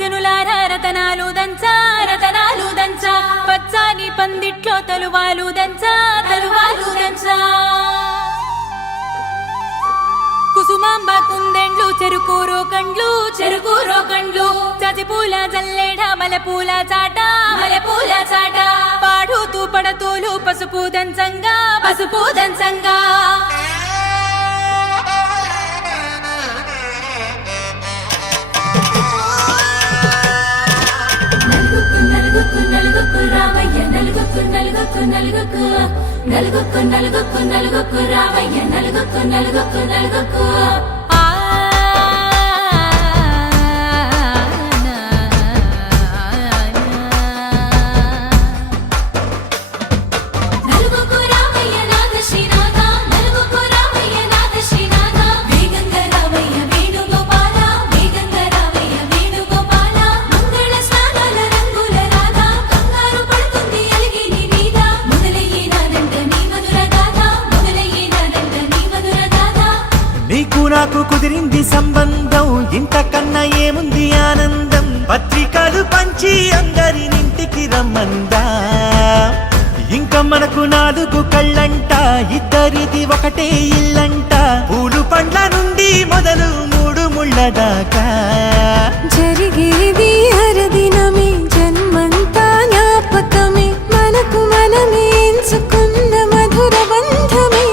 జనులారా రతనాలు దంచా రతనాలు దంచా పచ్చాని పందిట్లో తలువాలు దంచా తలువాలు దంచా కుసుమాంబ కుందెండ్లు చెరుకూరో కండ్లు చజిపూల జల్లేడ మలపూల చాట పాడుతూ పడతోలు పసుపు దంచంగా నలుగుకు రామయ్య నలుగుకు రామయ్య నలుగుకు నాకు కుదిరింది సంబంధం ఇంతకన్నా ఏముంది ఆనందం పత్రికలు పంచి అందరినింటికి రమ్మందా ఇంకా మనకు 4 కళ్ళంట ఇద్దరిది ఒకటే ఇల్లంట పూలు పండ్ల నుండి మొదలు 3 ముళ్ళ దాకా జరిగేది హరదినమే జన్మంతా జ్ఞాపకమే మనకు మనమే ఎంచుకున్న మధుర బంధమే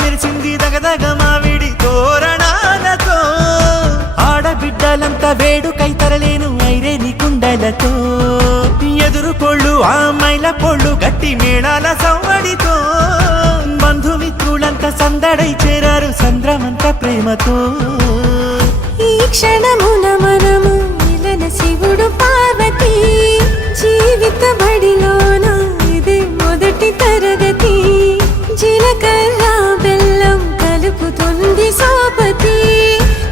మెరిసింది దగదగ మావిడి తోరణాలతో ఆడబిడ్డలంతా వేడుకై తరలేను ఐరేని కుండలతో ఎదురుకోళ్ళు ఆ మైల పోళ్ళు గట్టి మేళాల సవ్వడితో బంధుమిత్రులంతా సందడై చేరారు సంద్రమంత ప్రేమతో ఈ క్షణమున మనము మిలన శివుడు పార్వతి జీవిత బడిలోన ఇది మొదటి తరగతి జీలకర్ర బెల్లం కలుపుతుంది సోపతి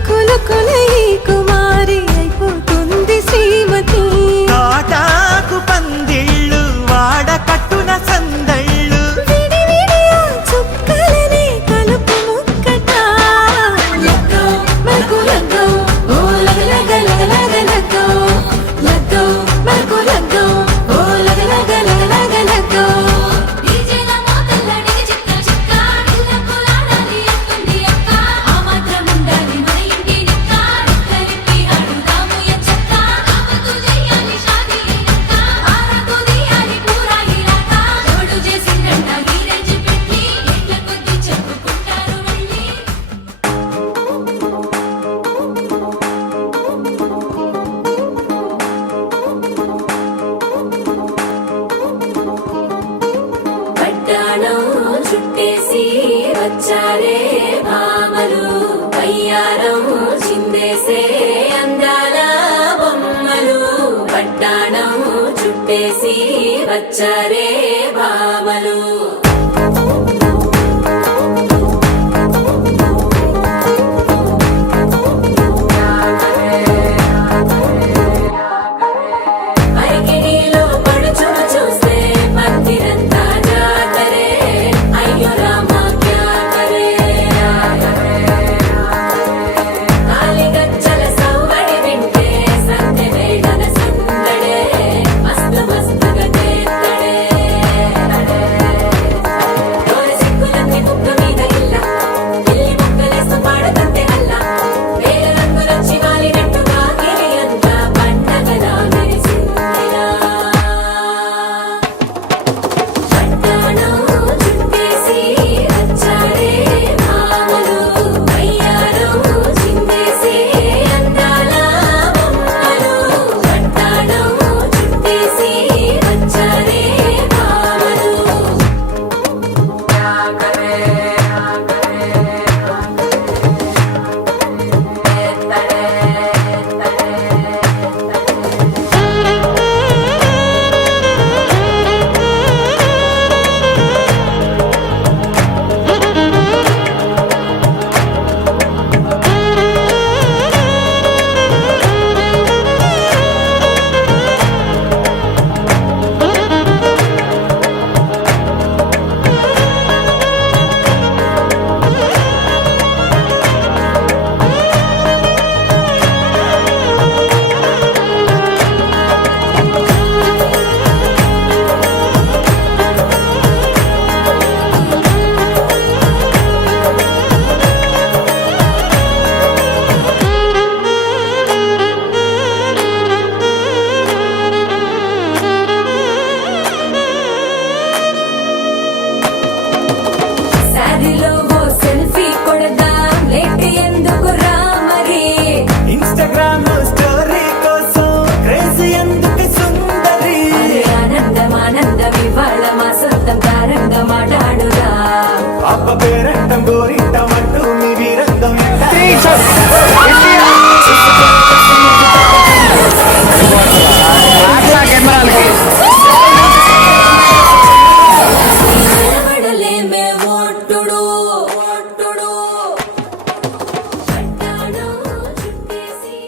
కులకుల ఈ కుమారి అయిపోతుంది శ్రీమతి కాటాకు పందిళ్ళు వాడ కట్టున సందళ్ళు విడివిడియా చుక్కలనే కలుపు ముక్కట మనకు లగ్గో ఓ లగలగలగలగో లగ్గో మనకు లగ్గో ఓ లగలగలగలగో చుట్టేసి వచ్చారే భామలు కయ్యారం చిందేసే అందాల బొమ్మలు పట్టాణం చుట్టేసి వచ్చారే భామలు గోరింటమంటూ మీ వీరంగం నిలబడలేమే ఒట్టుడు ఒట్టుడు పట్టాణం చుట్టేసి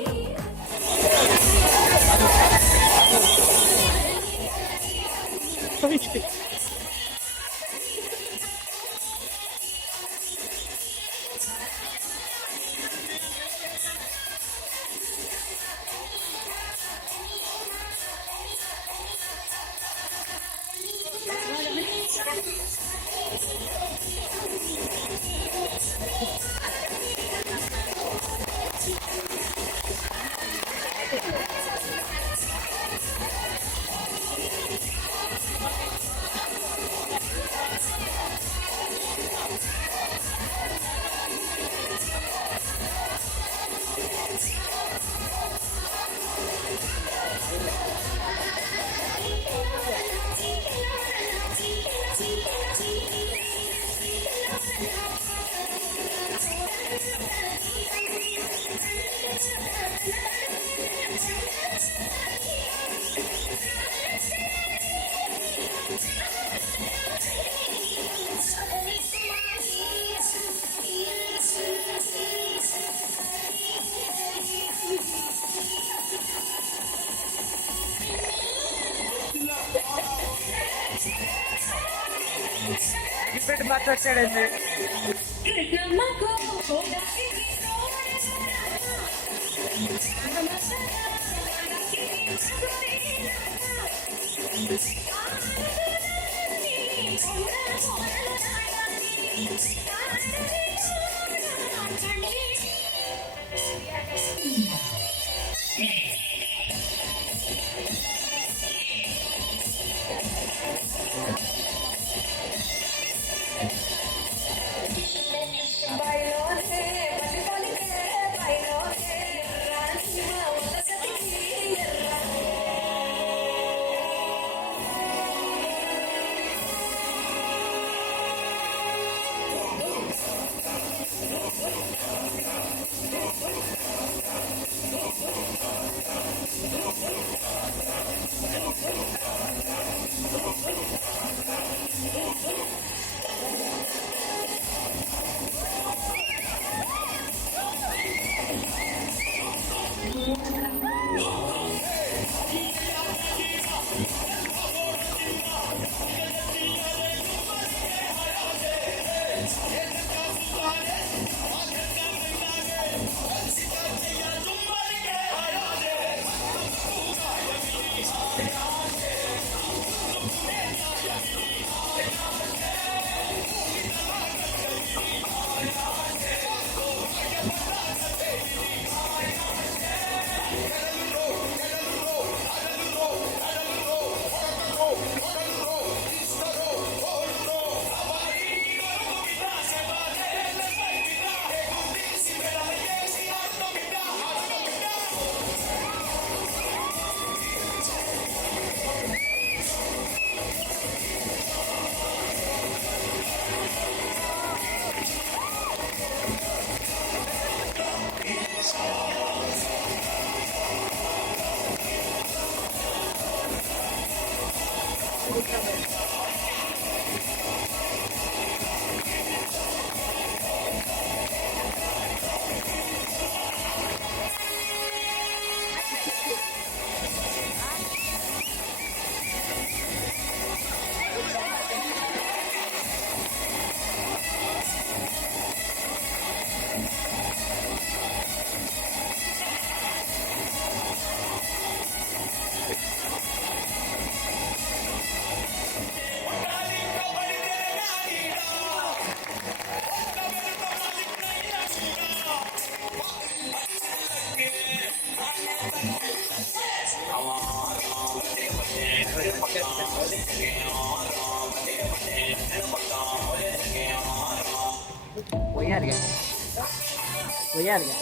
పోయారుగా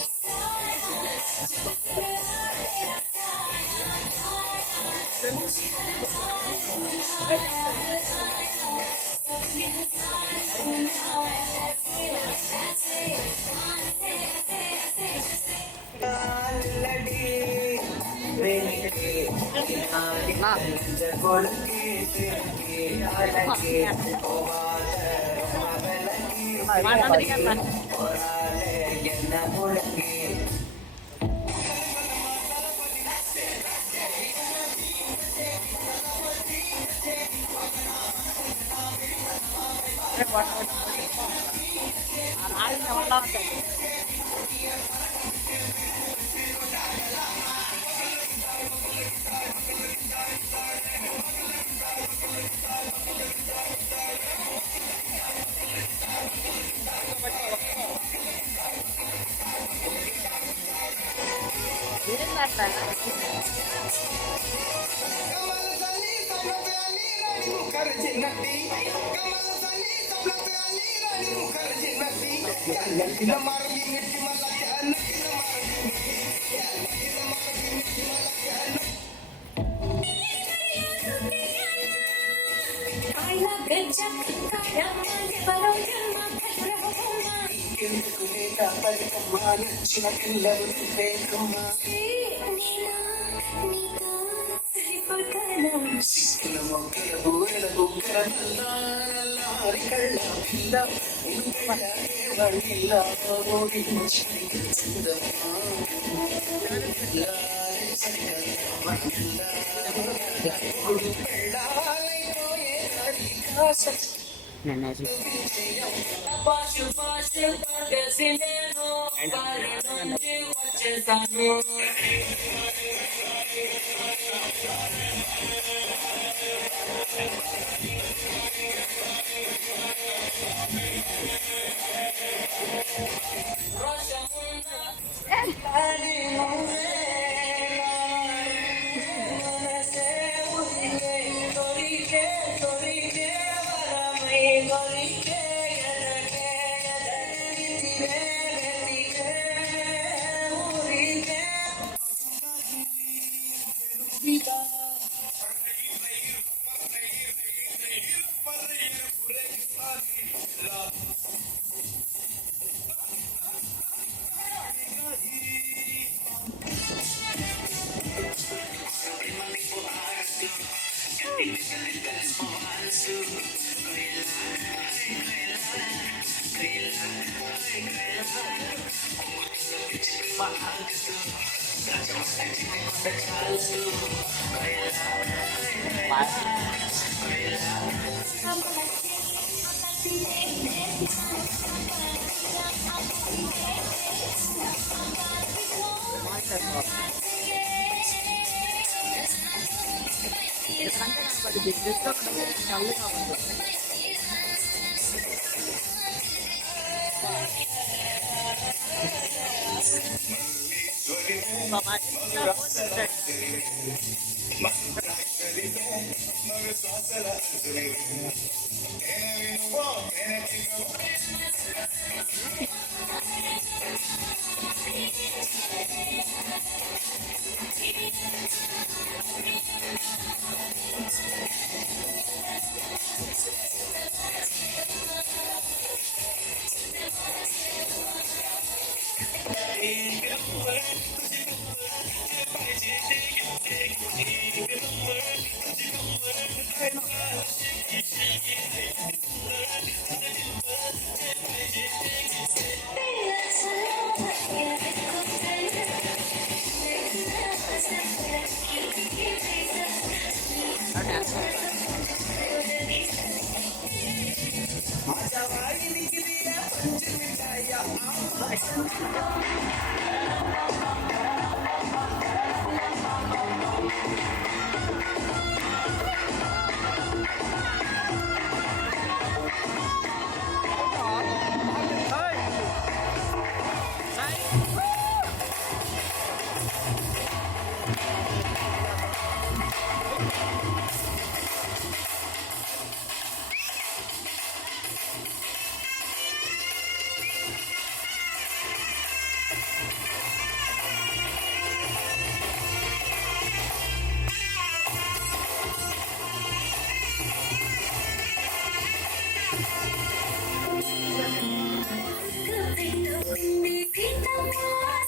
काला गजब काला ఎవరో జన్మ కర్రహోమా నీలా నీతో సరిపోతానా పాషు పాషు పగసి నేను పర నుంచి వచ్చేసాను రోషముందా అది నువ్వే మనసే ఉరికే తొరికే తొరికే వరమై తొరికే ఎనకే ఎదరితిరే వెతికే ఊరికే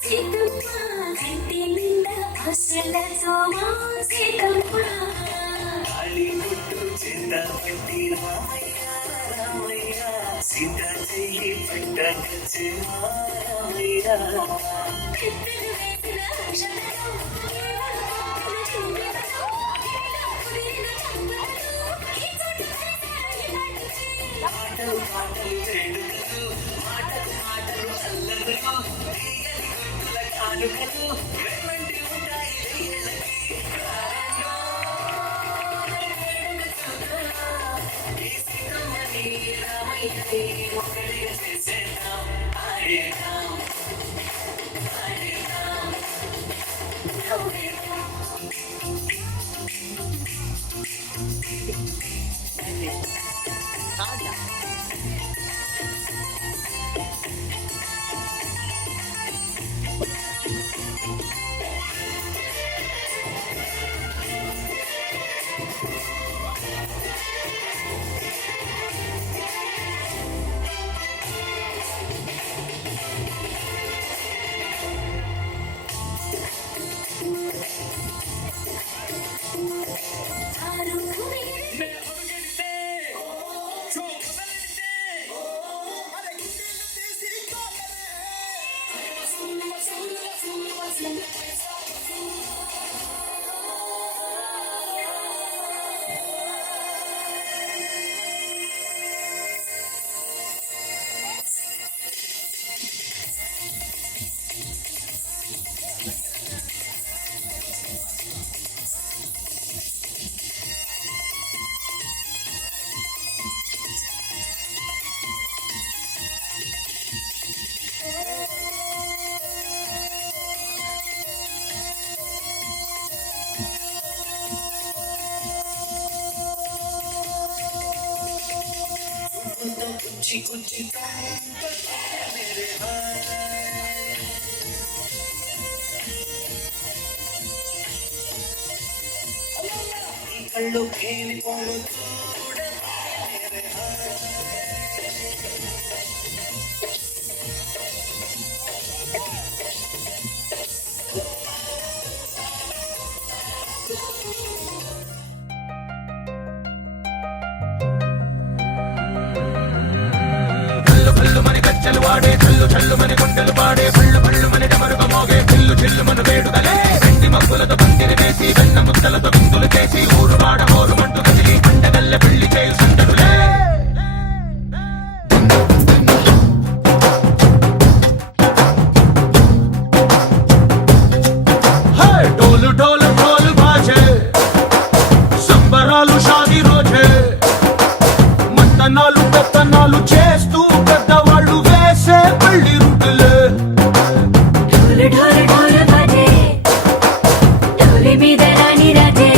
సీతమ్మ కంటి నిండా అసల సోమా సీతమ్మ ఇద్దరు వేసిన అక్షతలు కేవలం చూపెదలు ఇలా కుదిరిన చంపలు ఈ చోటు కలిసారు ఇలాంటి కళ్ళు కేలిపోను గజ్జలు వాడే చల్లు చల్లు మని గుండెలు పాడే పళ్ళు పళ్ళు మని డమరుగ మోగే చిల్లు చిల్లు మన వేడుదలే వెండి మగ్గులతో పందిరి వేసి వెన్న ముద్దలతో విందులు చేసి ఊరు వాడ మోరు మంటు కదిలి పండగల్లె పెళ్లి చేయు సందడులే డోలు డోలు డోలు బాజే సంబరాలు షాదీ రోజే మంతనాలు పెత్తనాలు చేస్తూ పెద్దవాళ్ళు వేసే పెళ్లి రుట్టులే ఢోలు ఢోలు ఢోలు బాజే ఢోలి మీద రాణి రాజే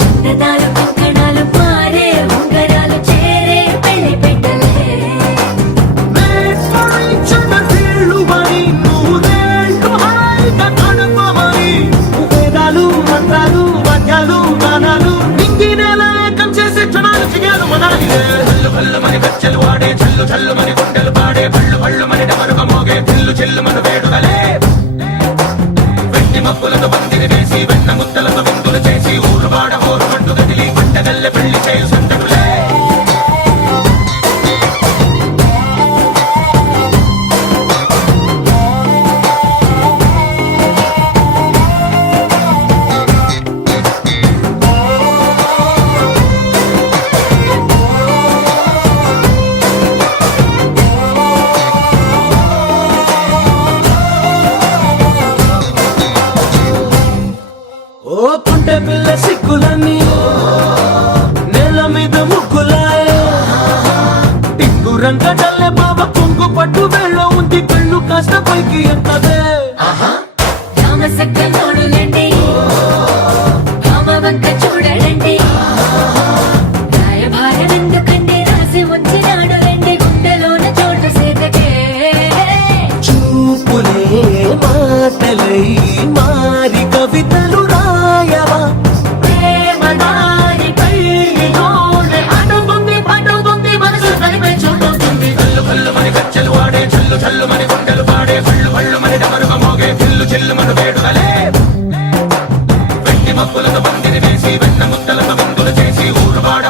చిన్నదాలు కంకణాలు మారే ఉంగరాలు చేరే పెళ్లి పెట్టలే చిన్న తీళ్ళు అని నూరేళ్ళు హాయిగా కడుపమని వేదాలు మంత్రాలు వాద్యాలు గానాలు నింగినేల ఏకం చేసే క్షణాలు చిగాలు మనాలిలే హల్లు హల్లు మని గజ్జలు వాడే చల్లు చల్లు మని గుండెలు పాడే పళ్ళు పళ్ళు మని డమరుగ మోగే చిల్లు చిల్లు మన వేడుదలే వెండి మబ్బులతో పందిరి వేసి వెన్న ముద్దలతో విందులు చేసి ఊరు వాడ ఊరు మంటు కదిలి పంటగల్లె పెళ్లి చేయు సందడులే ఓ పుంటె పిల్ల సిక్కులన్నీ నేల మీద ముగ్గులాయ టిక్కు రంగడల్లె బాబా కొంగు పట్టు వెళ్ళ ఉంది కళ్ళు కాస్త పైకి ఎత్తదే రామసక్క నోడులండి రామ వంక చూడడండి రాయభారం ఎందుకండి రాసి వచ్చినాడు రండి గుండెలోన చోటు సేదకే చూపులే మాటలై మారి కవితలు రాయవా ప్రేమదారి పెళ్లిలోనే అడుగుంది మనసు కలిపే చూడుతుంది కల్లు కల్లు మని గజ్జలు వాడే చల్లు చల్లు మని గుండెలు పాడే పళ్ళు పళ్ళు మని డమరుగ మోగే చిల్లు చిల్లు మన వేడుదలే వెండి మబ్బులతో పందిరి వేసి వెన్న ముద్దలతో విందులు చేసి ఊరు వాడ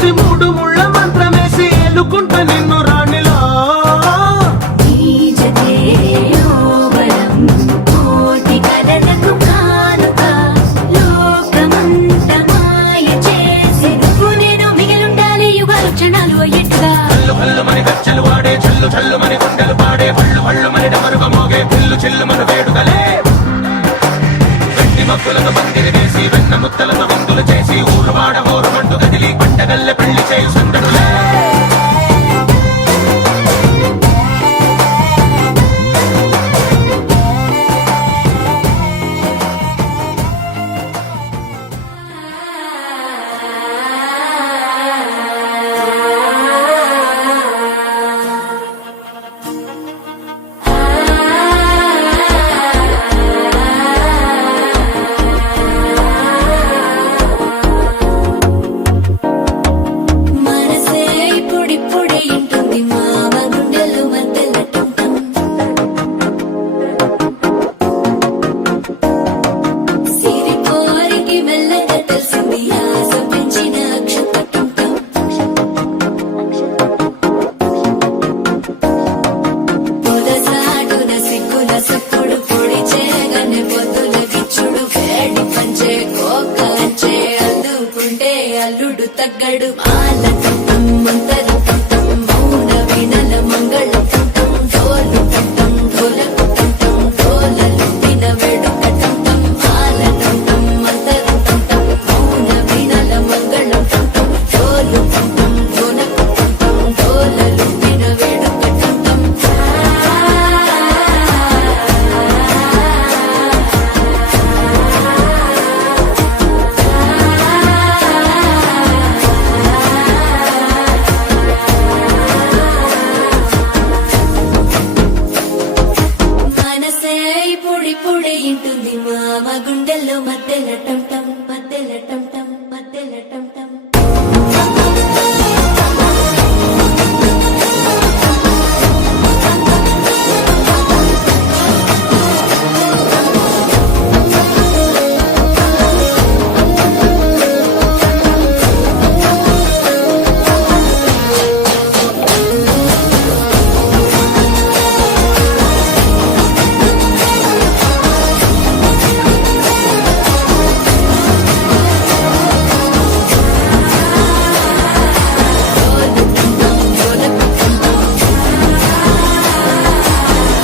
చూసి మూడు ముళ్ళ మంత్రమేసి ఏలుకుంట నిన్ను రాణిలా నీజతే యోవరం కోటి కలలకు కానుక లోకమంత మాయ చేసి నువ్వు నేను మిగిలుండాలి యుగాలు క్షణాలు అయ్యేట్టుగా హల్లు హల్లు మని గచ్చలు వాడే చల్లు చల్లు మని గుండెలు పాడే హల్లు హల్లు మని డమరుగ మోగే పిల్లు చిల్లు మన వేడుకలే వెండి మబ్బులతో పందిరి వేసి వెన్న ముత్తలతో విందులు చేసి ఊరువాడ ఊరుమంటూ కదిలి పంటగల్లె పెళ్లి చేయు సందడులే మనసే ఇప్పుడిప్పుడే ఇంటుంది మామ గుండెలు మధ్యలటుంటాం సిరి కోరికి మెల్లగా తెలిసింది ఆశ పెంచిన అక్షతటుంటాం పొదసాటున సిగ్గుల సప్పుడు పొడి చేయగానే పొద్దుల గిచ్చుడు వేడి పంచే కోకంచే అందుకుంటే అల్లుడు తగ్గడు మాల తంతం మంతరు తంతం మౌన వీణల మంగళ తంతం డోలు తంతం ఢోలకు తంతం డోలలు విన వేడుక తంతం మాల తంతం మంతరు తంతం మౌన వీణల మంగళ తంతం డోలు తంతం ఢోలకు తంతం డోలలు విన వేడుక తంతం మనసే ఇప్పుడిప్పుడే ఇంటుంది మామ గుండెల్లో మధ్యల టంటం మధ్యల టంటం మధ్యల టంటం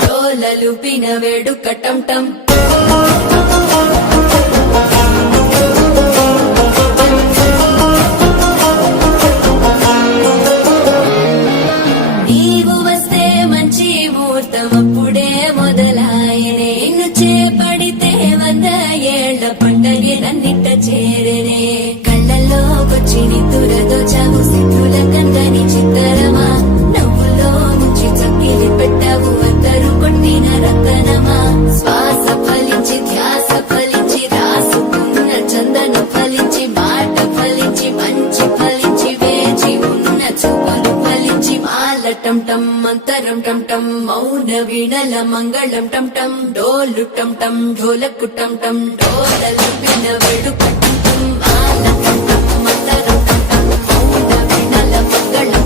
డోలలు పిన వేడుక టంటం నీవు వస్తే మంచి ముహూర్తం అప్పుడే మొదలాయనే నిన్ను చేపడితే 100 ఏళ్ల పండగే నన్నిట్ట చేరనే కళ్ళల్లోకొచ్చి నిద్దురతో చావు సిద్ధుల కందని చిత్తరమా నవ్వులో ముంచి చక్కిలి పెట్టావు అందరూ కొట్టిన రతనమా శ్వాస ఫలించి ధ్యాస ఫలించి రాసుకున్న చందన ఫలించి మాట ఫలించి మంచి ఫలించి వేచి ఉన్న చూపులు ఫలించి మాల టంటం మంతరం టంటం మౌన వీణల మంగళం టంటం డోలు టంటం ఢోలకు టంటం డోలలు విన వేడుక టంటం మాల టంటం మంతరం టంటం మౌన వీణల మంగళం